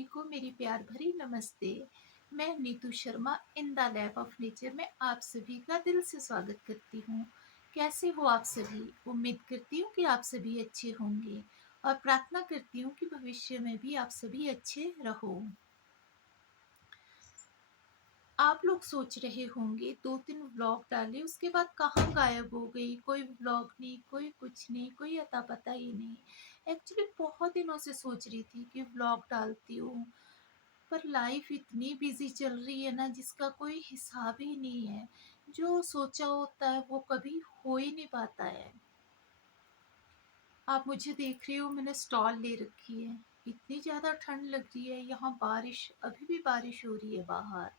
सभी को मेरी प्यार भरी नमस्ते। मैं Neetu Sharma in the lab of nature में आप सभी का दिल से स्वागत करती हूँ। कैसे हो आप सभी? उम्मीद करती हूँ कि आप सभी अच्छे होंगे और प्रार्थना करती हूँ कि भविष्य में भी आप सभी अच्छे रहो। आप लोग सोच रहे होंगे 2-3 व्लॉग डाले उसके बाद कहाँ गायब हो गई, कोई व्लॉग नहीं, कोई कुछ नहीं, कोई अता पता ही नहीं। एक्चुअली बहुत दिनों से सोच रही थी कि व्लॉग डालती हूँ, पर लाइफ इतनी बिजी चल रही है ना जिसका कोई हिसाब ही नहीं है। जो सोचा होता है वो कभी हो ही नहीं पाता है। आप मुझे देख रहे हो, मैंने स्टॉल ले रखी है। इतनी ज़्यादा ठंड लग रही है, यहाँ बारिश अभी भी बारिश हो रही है बाहर।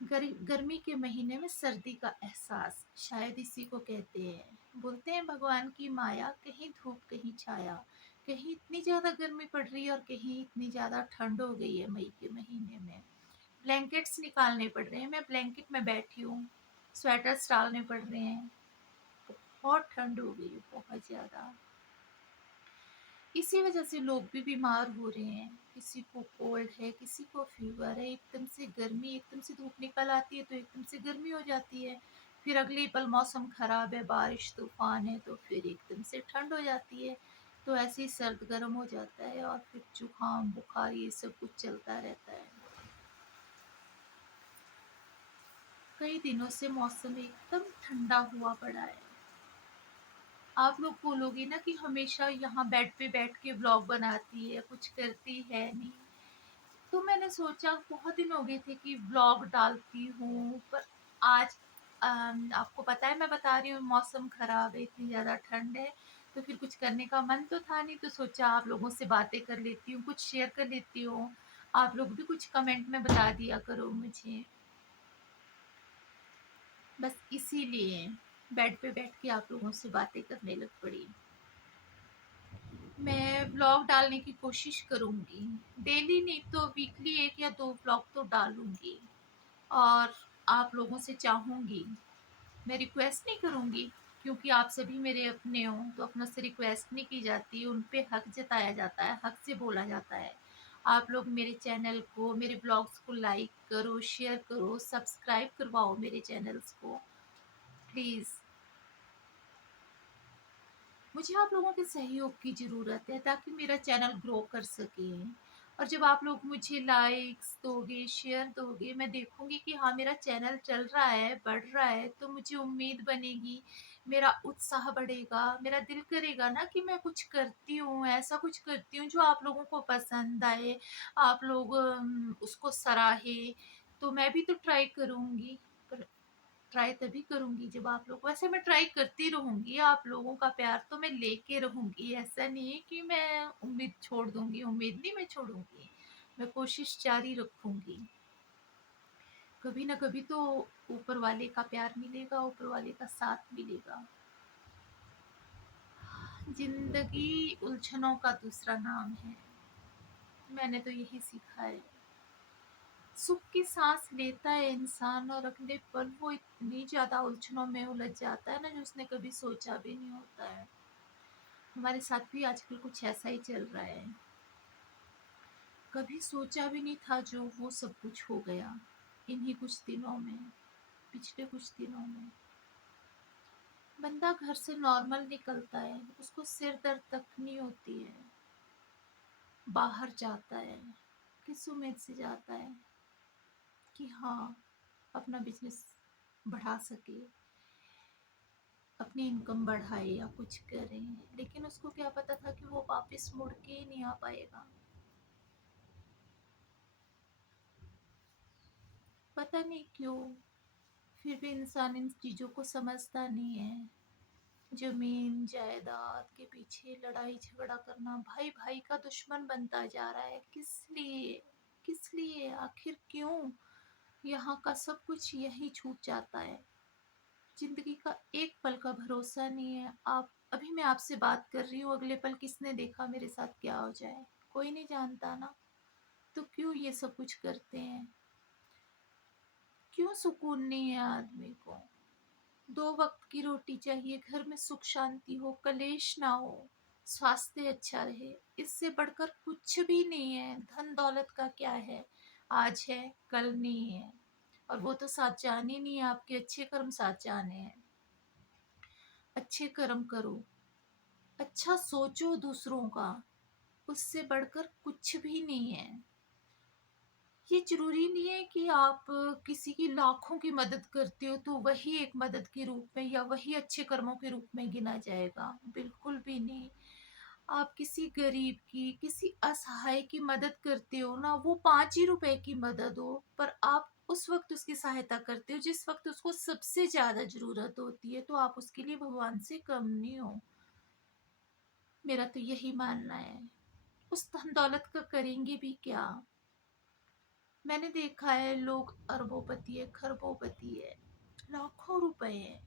गर्मी के महीने में सर्दी का एहसास, शायद इसी को कहते हैं। बोलते हैं भगवान की माया, कहीं धूप कहीं छाया। कहीं इतनी ज़्यादा गर्मी पड़ रही है और कहीं इतनी ज़्यादा ठंड हो गई है मई के महीने में। ब्लैंकेट्स निकालने पड़ रहे हैं, मैं ब्लैंकेट में बैठी हूँ, स्वेटर्स डालने पड़ रहे हैं। बहुत ठंड हो गई है, बहुत ज़्यादा। इसी वजह से लोग भी बीमार हो रहे हैं। किसी को कोल्ड है, किसी को फीवर है। एकदम से गर्मी, एकदम से धूप निकल आती है तो एकदम से गर्मी हो जाती है। फिर अगले पल मौसम खराब है, बारिश तूफान है तो फिर एकदम से ठंड हो जाती है। तो ऐसे ही सर्द गर्म हो जाता है और फिर जुकाम बुखार ये सब कुछ चलता रहता है। कई दिनों से मौसम एकदम ठंडा हुआ पड़ा है। आप लोग बोलोगे ना कि हमेशा यहाँ बेड पे बैठ के व्लॉग बनाती है, कुछ करती है नहीं। तो मैंने सोचा बहुत दिन हो गए थे कि व्लॉग डालती हूँ, पर आज आपको पता है मैं बता रही हूँ मौसम खराब है, इतनी ज़्यादा ठंड है, तो फिर कुछ करने का मन तो था नहीं, तो सोचा आप लोगों से बातें कर लेती हूँ, कुछ शेयर कर लेती हूँ। आप लोग भी कुछ कमेंट में बता दिया करो मुझे। बस इसीलिए बेड पे बैठ के आप लोगों से बातें करने लग पड़ी। मैं व्लॉग डालने की कोशिश करूँगी, डेली नहीं तो वीकली 1 या 2 व्लॉग तो डालूँगी। और आप लोगों से चाहूँगी, मैं रिक्वेस्ट नहीं करूँगी, क्योंकि आप सभी मेरे अपने हो, तो अपनों से रिक्वेस्ट नहीं की जाती, उन पे हक जताया जाता है, हक से बोला जाता है। आप लोग मेरे चैनल को, मेरे ब्लॉग्स को लाइक करो, शेयर करो, सब्सक्राइब करवाओ मेरे चैनल्स को प्लीज़। मुझे आप लोगों के सहयोग की ज़रूरत है ताकि मेरा चैनल ग्रो कर सके। और जब आप लोग मुझे लाइक्स दोगे, शेयर दोगे, मैं देखूँगी कि हाँ, मेरा चैनल चल रहा है, बढ़ रहा है, तो मुझे उम्मीद बनेगी, मेरा उत्साह बढ़ेगा, मेरा दिल करेगा ना कि मैं कुछ करती हूँ, ऐसा कुछ करती हूँ जो आप लोगों को पसंद आए, आप लोग उसको सराहें, तो मैं भी तो ट्राई करूँगी। पर ट्राई तभी करूँगी जब आप लोग, वैसे मैं ट्राई करती रहूँगी, आप लोगों का प्यार तो मैं लेके रहूँगी। ऐसा नहीं है कि मैं उम्मीद छोड़ दूँगी, उम्मीद नहीं मैं छोड़ूँगी। मैं कोशिश जारी रखूँगी। कभी ना कभी तो ऊपर वाले का प्यार मिलेगा, ऊपर वाले का साथ मिलेगा। ज़िंदगी उलझनों का दूसरा नाम है, मैंने तो यही सीखा है। सुख की सांस लेता है इंसान और अगले पल वो इतनी ज़्यादा उलझनों में उलझ जाता है ना, जो उसने कभी सोचा भी नहीं होता है। हमारे साथ भी आजकल कुछ ऐसा ही चल रहा है। कभी सोचा भी नहीं था जो वो सब कुछ हो गया इन्हीं कुछ दिनों में, पिछले कुछ दिनों में। बंदा घर से नॉर्मल निकलता है, उसको सिर दर्द तक नहीं होती है। बाहर जाता है, किस उम्मीद से जाता है कि हाँ, अपना बिजनेस बढ़ा सके, अपनी इनकम बढ़ाए या कुछ करें, लेकिन उसको क्या पता था कि वो वापस मुड़ के ही नहीं आ पाएगा। पता नहीं क्यों, फिर भी इंसान इन चीज़ों को समझता नहीं है। ज़मीन जायदाद के पीछे लड़ाई झगड़ा करना, भाई भाई का दुश्मन बनता जा रहा है। किस लिए? किस लिए? आखिर क्यों? यहाँ का सब कुछ यहीं छूट जाता है। ज़िंदगी का एक पल का भरोसा नहीं है। आप अभी मैं आपसे बात कर रही हूँ, अगले पल किसने देखा मेरे साथ क्या हो जाए? कोई नहीं जानता ना। तो क्यों ये सब कुछ करते हैं? क्यों सुकून नहीं है आदमी को? 2 वक़्त की रोटी चाहिए, घर में सुख शांति हो, कलेश ना हो, स्वास्थ्य अच्छा रहे, इससे बढ़कर कुछ भी नहीं है। धन दौलत का क्या है, आज है कल नहीं है, और वो तो साथ जाने नहीं है, आपके अच्छे कर्म साथ जाने हैं। अच्छे कर्म करो, अच्छा सोचो दूसरों का, उससे बढ़कर कुछ भी नहीं है। ये ज़रूरी नहीं है कि आप किसी की लाखों की मदद करते हो तो वही एक मदद के रूप में या वही अच्छे कर्मों के रूप में गिना जाएगा, बिल्कुल भी नहीं। आप किसी गरीब की, किसी असहाय की मदद करते हो ना, वो 5 ही रुपए की मदद हो, पर आप उस वक़्त उसकी सहायता करते हो जिस वक़्त उसको सबसे ज़्यादा ज़रूरत होती है, तो आप उसके लिए भगवान से कम नहीं हो। मेरा तो यही मानना है। उस धन दौलत का करेंगे भी क्या? मैंने देखा है लोग अरबोपति है, खरबोपति है, लाखों रुपए हैं,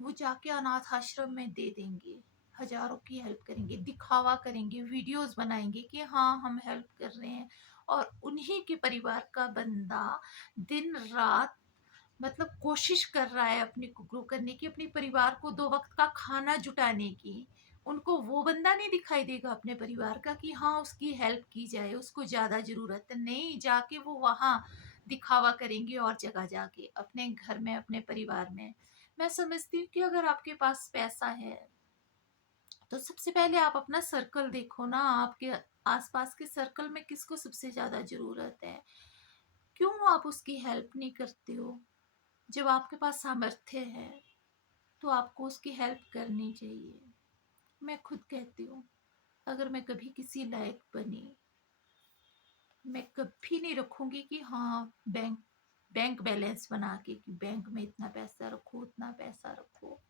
वो जाके अनाथ आश्रम में दे देंगे, हजारों की हेल्प करेंगे, दिखावा करेंगे, वीडियोस बनाएंगे कि हाँ हम हेल्प कर रहे हैं, और उन्हीं के परिवार का बंदा दिन रात मतलब कोशिश कर रहा है अपने को ग्रो करने की, अपने परिवार को 2 वक़्त का खाना जुटाने की। उनको वो बंदा नहीं दिखाई देगा अपने परिवार का कि हाँ, उसकी हेल्प की जाए, उसको ज़्यादा ज़रूरत है। नहीं, जाके वो वहाँ दिखावा करेंगे और जगह जाके, अपने घर में, अपने परिवार में। मैं समझती हूँ कि अगर आपके पास पैसा है, तो सबसे पहले आप अपना सर्कल देखो ना, आपके आस-पास के सर्कल में किसको सबसे ज़्यादा ज़रूरत है? क्यों आप उसकी हेल्प नहीं करते हो? जब आपके पास सामर्थ्य है तो आपको उसकी हेल्प करनी चाहिए। मैं खुद कहती हूँ, अगर मैं कभी किसी लायक बनी, मैं कभी नहीं रखूंगी कि हाँ बैंक बैंक बैलेंस बना के कि बैंक में इतना पैसा रखो, उतना पैसा रखो।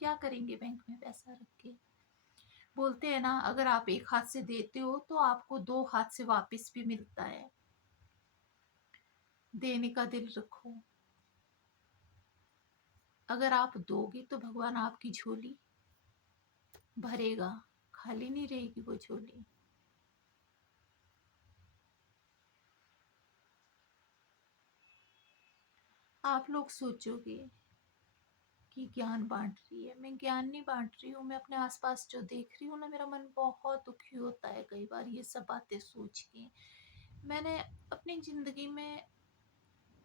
क्या करेंगे बैंक में पैसा रख के? बोलते हैं ना, अगर आप एक हाथ से देते हो तो आपको 2 हाथ से वापस भी मिलता है। देने का दिल रखो। अगर आप दोगे तो भगवान आपकी झोली भरेगा, खाली नहीं रहेगी वो झोली। आप लोग सोचोगे कि ज्ञान बांट रही है, मैं ज्ञान नहीं बांट रही हूँ। मैं अपने आसपास जो देख रही हूँ ना, मेरा मन बहुत दुखी होता है कई बार ये सब बातें सोच के। मैंने अपनी जिंदगी में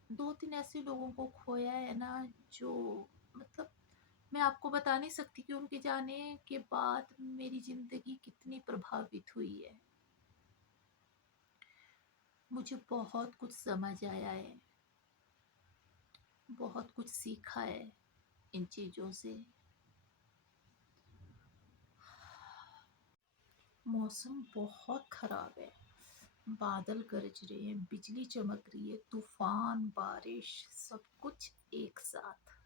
2-3 ऐसे लोगों को खोया है ना, जो मतलब मैं आपको बता नहीं सकती कि उनके जाने के बाद मेरी जिंदगी कितनी प्रभावित हुई है। मुझे बहुत कुछ समझ आया है, बहुत कुछ सीखा है इन चीज़ों से। मौसम बहुत खराब है, बादल गरज रहे हैं, बिजली चमक रही है, तूफान, बारिश, सब कुछ एक साथ।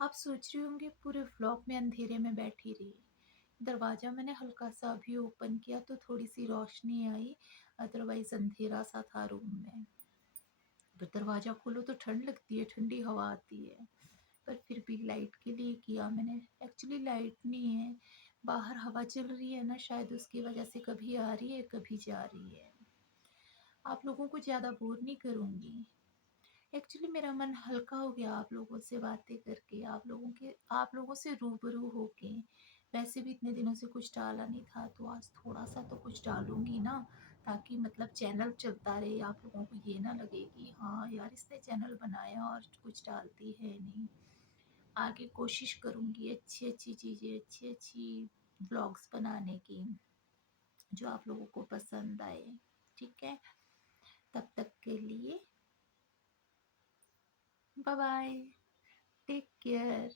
आप सोच रहे होंगे पूरे व्लॉग में अंधेरे में बैठी रही। दरवाज़ा मैंने हल्का सा अभी ओपन किया तो थोड़ी सी रोशनी आई, अदरवाइज अंधेरा सा था रूम में। तो दरवाज़ा खोलो तो ठंड लगती है, ठंडी हवा आती है, पर फिर भी लाइट के लिए किया मैंने। एक्चुअली लाइट नहीं है, बाहर हवा चल रही है ना, शायद उसकी वजह से कभी आ रही है कभी जा रही है। आप लोगों को ज़्यादा बोर नहीं करूँगी। एक्चुअली मेरा मन हल्का हो गया आप लोगों से बातें करके, आप लोगों से रूबरू होके। वैसे भी इतने दिनों से कुछ डाला नहीं था, तो आज थोड़ा सा तो कुछ डालूंगी ना, ताकि मतलब चैनल चलता रहे, आप लोगों को ये ना लगे कि हाँ यार इसने चैनल बनाया और कुछ डालती है नहीं। आगे कोशिश करूंगी अच्छी अच्छी चीज़ें, अच्छी अच्छी ब्लॉग्स बनाने की, जो आप लोगों को पसंद आए। ठीक है, तब तक के लिए बाय बाय, टेक केयर।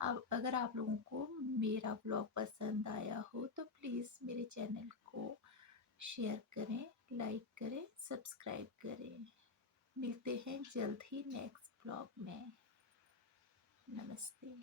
अब अगर आप लोगों को मेरा ब्लॉग पसंद आया हो तो प्लीज़ मेरे चैनल को शेयर करें, लाइक करें, सब्सक्राइब करें। मिलते हैं जल्द ही नेक्स्ट ब्लॉग में। नमस्ते।